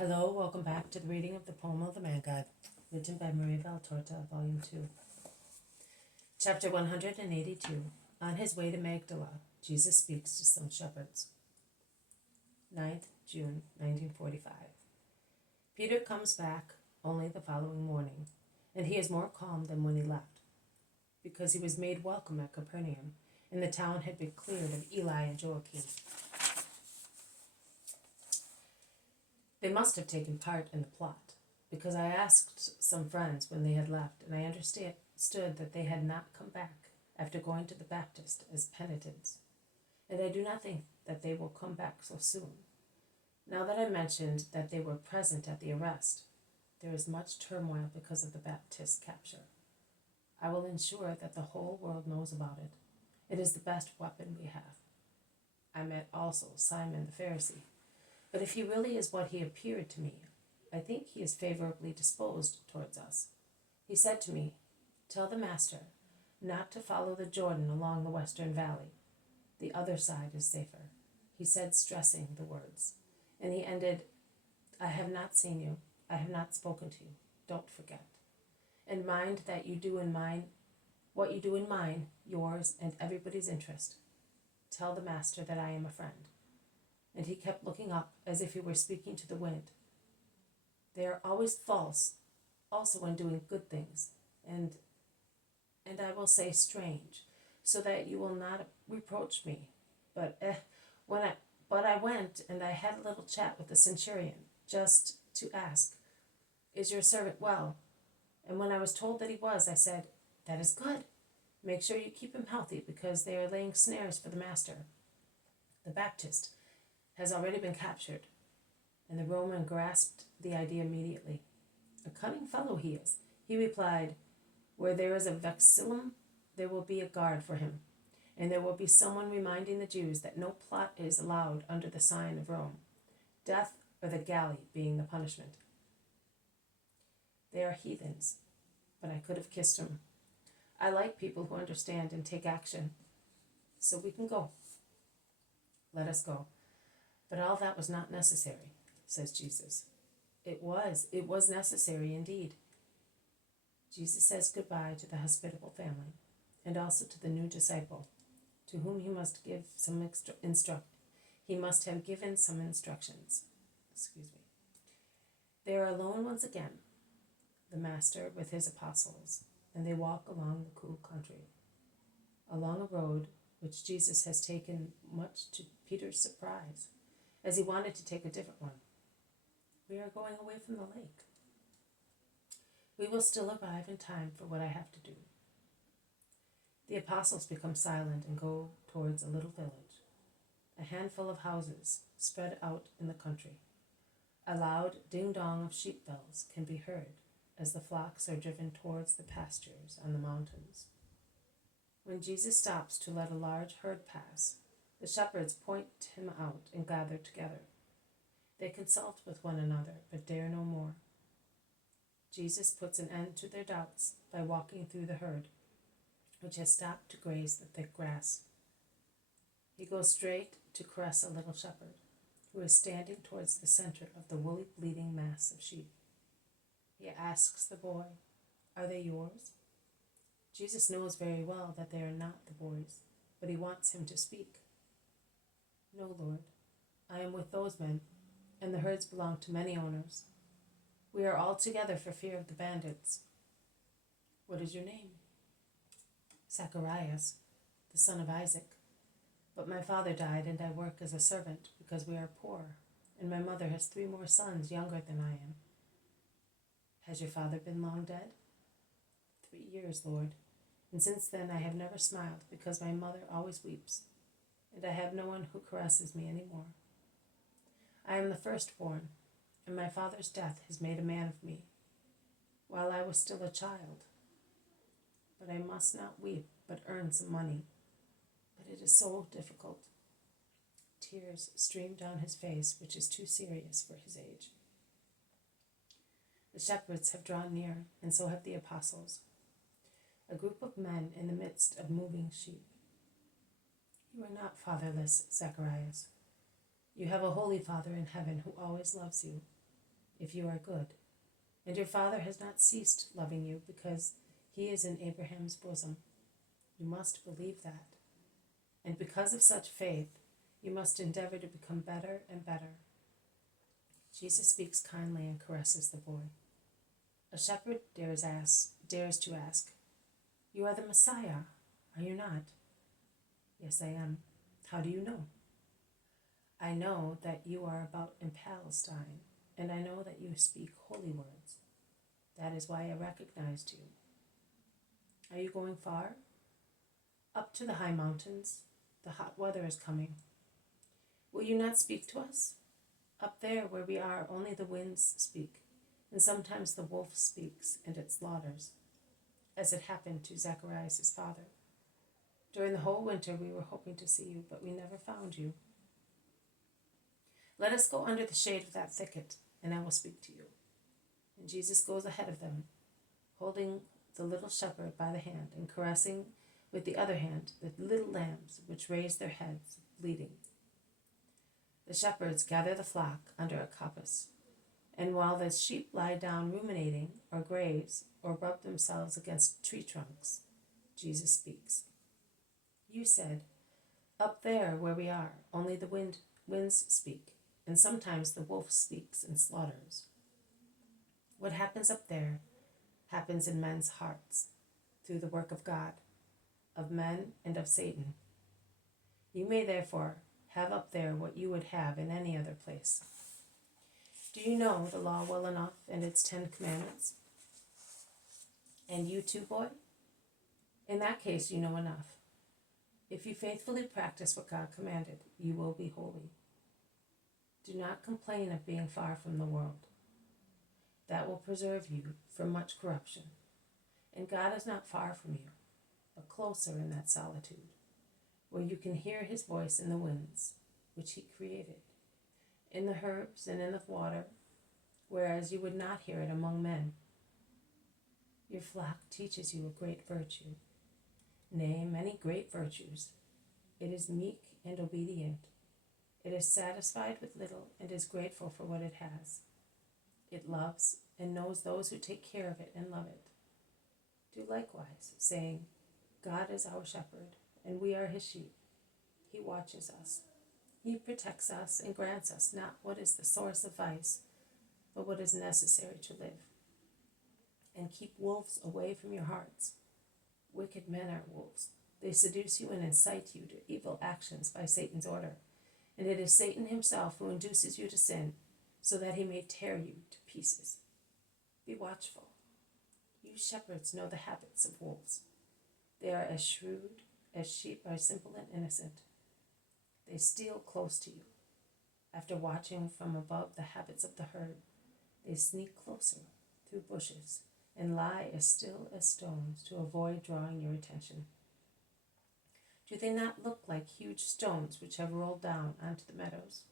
Hello, welcome back to the reading of the poem of the Man God, written by Maria Valtorta, Volume 2. Chapter 182. On his way to Magdala, Jesus speaks to some shepherds. 9th June 1945. Peter comes back only the following morning, and he is more calm than when he left, because he was made welcome at Capernaum, and the town had been cleared of Eli and Joachim. They must have taken part in the plot, because I asked some friends when they had left, and I understood that they had not come back after going to the Baptist as penitents, and I do not think that they will come back so soon. Now that I mentioned that they were present at the arrest, there is much turmoil because of the Baptist capture. I will ensure that the whole world knows about it. It is the best weapon we have. I met also Simon the Pharisee. But if he really is what he appeared to me, I think he is favorably disposed towards us. He said to me, "Tell the master not to follow the Jordan along the western valley. The other side is safer," he said, stressing the words. And he ended, "I have not seen you. I have not spoken to you. Don't forget. And mind that you do in mine what you do in mine, yours, and everybody's interest. Tell the master that I am a friend." And he kept looking up as if he were speaking to the wind. They are always false, also when doing good things, and I will say strange, so that you will not reproach me. But I went and I had a little chat with the centurion, just to ask, "Is your servant well?" And when I was told that he was, I said, "That is good. Make sure you keep him healthy, because they are laying snares for the master." The Baptist has already been captured, and the Roman grasped the idea immediately. A cunning fellow he is. He replied, "Where there is a vexillum, there will be a guard for him, and there will be someone reminding the Jews that no plot is allowed under the sign of Rome, death or the galley being the punishment." They are heathens, but I could have kissed him. I like people who understand and take action. So we can go. Let us go. But all that was not necessary, says Jesus. It was necessary indeed. Jesus says goodbye to the hospitable family, and also to the new disciple, to whom he must have given some instructions. They are alone once again, the Master with his apostles, and they walk along the cool country, along a road which Jesus has taken, much to Peter's surprise, as he wanted to take a different one. We are going away from the lake. We will still arrive in time for what I have to do. The apostles become silent and go towards a little village, a handful of houses spread out in the country. A loud ding-dong of sheep bells can be heard as the flocks are driven towards the pastures on the mountains. When Jesus stops to let a large herd pass, the shepherds point him out and gather together. They consult with one another, but dare no more. Jesus puts an end to their doubts by walking through the herd, which has stopped to graze the thick grass. He goes straight to caress a little shepherd, who is standing towards the center of the woolly, bleating mass of sheep. He asks the boy, "Are they yours?" Jesus knows very well that they are not the boy's, but he wants him to speak. "No, Lord, I am with those men, and the herds belong to many owners. We are all together for fear of the bandits." "What is your name?" "Zacharias, the son of Isaac. But my father died, and I work as a servant because we are poor, and my mother has 3 more sons younger than I am." "Has your father been long dead?" 3 years, Lord, and since then I have never smiled, because my mother always weeps, and I have no one who caresses me any more. I am the firstborn, and my father's death has made a man of me, while I was still a child. But I must not weep, but earn some money. But it is so difficult. Tears stream down his face, which is too serious for his age. The shepherds have drawn near, and so have the apostles, a group of men in the midst of moving sheep. "You are not fatherless, Zacharias. You have a holy Father in heaven who always loves you. if you are good. And your Father has not ceased loving you because he is in Abraham's bosom. You must believe that. And because of such faith, you must endeavor to become better and better. Jesus speaks kindly and caresses the boy. A shepherd dares to ask, "You are the Messiah, are you not?" "Yes, I am. How do you know?" "I know that you are about in Palestine, and I know that you speak holy words. That is why I recognized you." "Are you going far?" "Up to the high mountains. The hot weather is coming." "Will you not speak to us?" "Up there where we are, only the winds speak, and sometimes the wolf speaks, and it slaughters, as it happened to Zacharias' father. During the whole winter we were hoping to see you, but we never found you. Let us go under the shade of that thicket, and I will speak to you." And Jesus goes ahead of them, holding the little shepherd by the hand and caressing with the other hand the little lambs which raised their heads, bleating. The shepherds gather the flock under a coppice, and while the sheep lie down ruminating or graze or rub themselves against tree trunks, Jesus speaks. "You said, 'Up there where we are, only the winds speak, and sometimes the wolf speaks and slaughters.' What happens up there happens in men's hearts, through the work of God, of men and of Satan. You may therefore have up there what you would have in any other place. Do you know the law well enough and its 10 commandments? And you too, boy? In that case, you know enough. If you faithfully practice what God commanded, you will be holy. Do not complain of being far from the world. That will preserve you from much corruption. And God is not far from you, but closer in that solitude, where you can hear his voice in the winds, which he created, in the herbs and in the water, whereas you would not hear it among men. Your flock teaches you a great virtue, nay, many great virtues. It is meek and obedient. It is satisfied with little and is grateful for what it has. It loves and knows those who take care of it and love it. Do likewise, saying, 'God is our shepherd, and we are his sheep. He watches us. He protects us and grants us not what is the source of vice, but what is necessary to live. And keep wolves away from your hearts. Wicked men are wolves. They seduce you and incite you to evil actions by Satan's order. And it is Satan himself who induces you to sin, so that he may tear you to pieces. Be watchful. You shepherds know the habits of wolves. They are as shrewd as sheep are simple and innocent. They steal close to you. After watching from above the habits of the herd, they sneak closer through bushes and lie as still as stones to avoid drawing your attention. Do they not look like huge stones which have rolled down onto the meadows?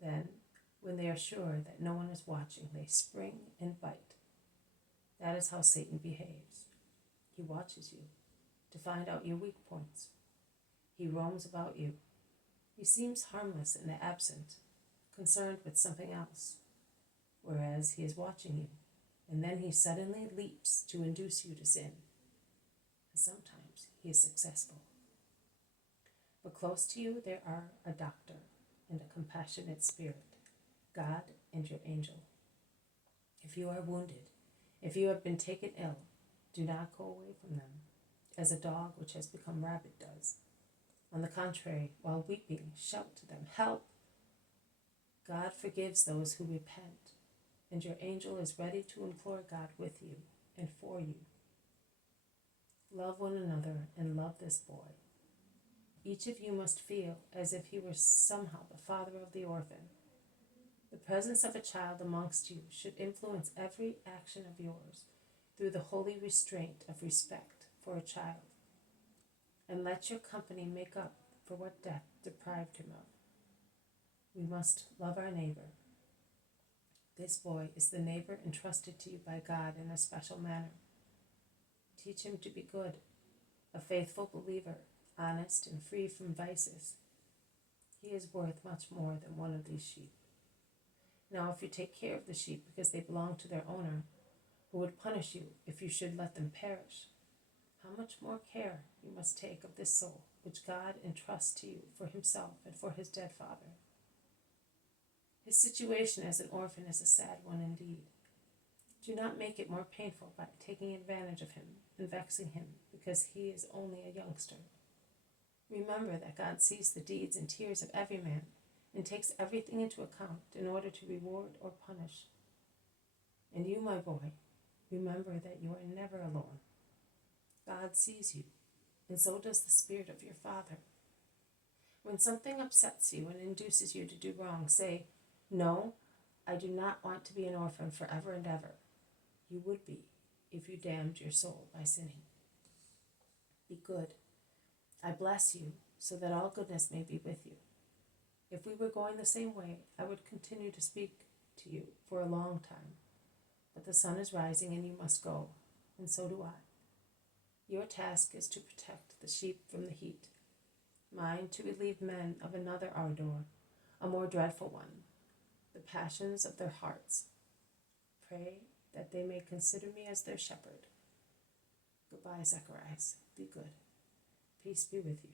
Then, when they are sure that no one is watching, they spring and bite. That is how Satan behaves. He watches you to find out your weak points. He roams about you. He seems harmless and absent, concerned with something else, whereas he is watching you, and then he suddenly leaps to induce you to sin. And sometimes he is successful. But close to you there are a doctor and a compassionate spirit, God and your angel. If you are wounded, if you have been taken ill, do not go away from them, as a dog which has become rabid does. On the contrary, while weeping, shout to them, 'Help!' God forgives those who repent, and your angel is ready to implore God with you and for you. Love one another and love this boy. Each of you must feel as if he were somehow the father of the orphan. The presence of a child amongst you should influence every action of yours through the holy restraint of respect for a child. And let your company make up for what death deprived him of. We must love our neighbor. This boy is the neighbor entrusted to you by God in a special manner. Teach him to be good, a faithful believer, honest and free from vices. He is worth much more than one of these sheep. Now if you take care of the sheep because they belong to their owner, who would punish you if you should let them perish, how much more care you must take of this soul, which God entrusts to you for himself and for his dead father. His situation as an orphan is a sad one indeed. Do not make it more painful by taking advantage of him and vexing him because he is only a youngster. Remember that God sees the deeds and tears of every man and takes everything into account in order to reward or punish. And you, my boy, remember that you are never alone. God sees you, and so does the Spirit of your Father. When something upsets you and induces you to do wrong, say, "No, I do not want to be an orphan forever and ever." You would be if you damned your soul by sinning. Be good. I bless you so that all goodness may be with you. If we were going the same way, I would continue to speak to you for a long time. But the sun is rising and you must go, and so do I. Your task is to protect the sheep from the heat. Mine to relieve men of another ardor, a more dreadful one, the passions of their hearts. Pray that they may consider me as their shepherd. Goodbye, Zacharias. Be good. Peace be with you.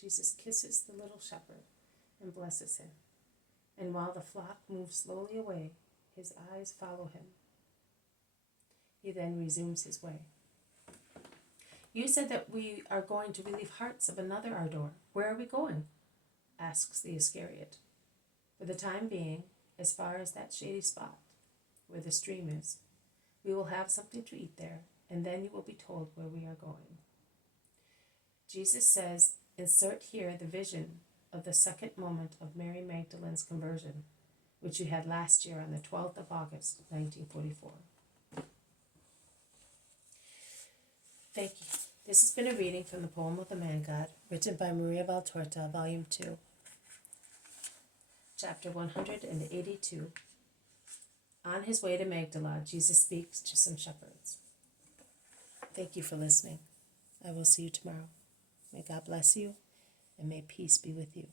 Jesus kisses the little shepherd and blesses him. And while the flock moves slowly away, his eyes follow him. He then resumes his way. You said that we are going to relieve hearts of another ardor. Where are we going? Asks the Iscariot. For the time being, as far as that shady spot where the stream is, we will have something to eat there, and then you will be told where we are going. Jesus says, insert here the vision of the second moment of Mary Magdalene's conversion, which you had last year on the 12th of August, 1944. Thank you. This has been a reading from the poem of the Man God, written by Maria Valtorta, Volume 2, Chapter 182. On his way to Magdala, Jesus speaks to some shepherds. Thank you for listening. I will see you tomorrow. May God bless you, and may peace be with you.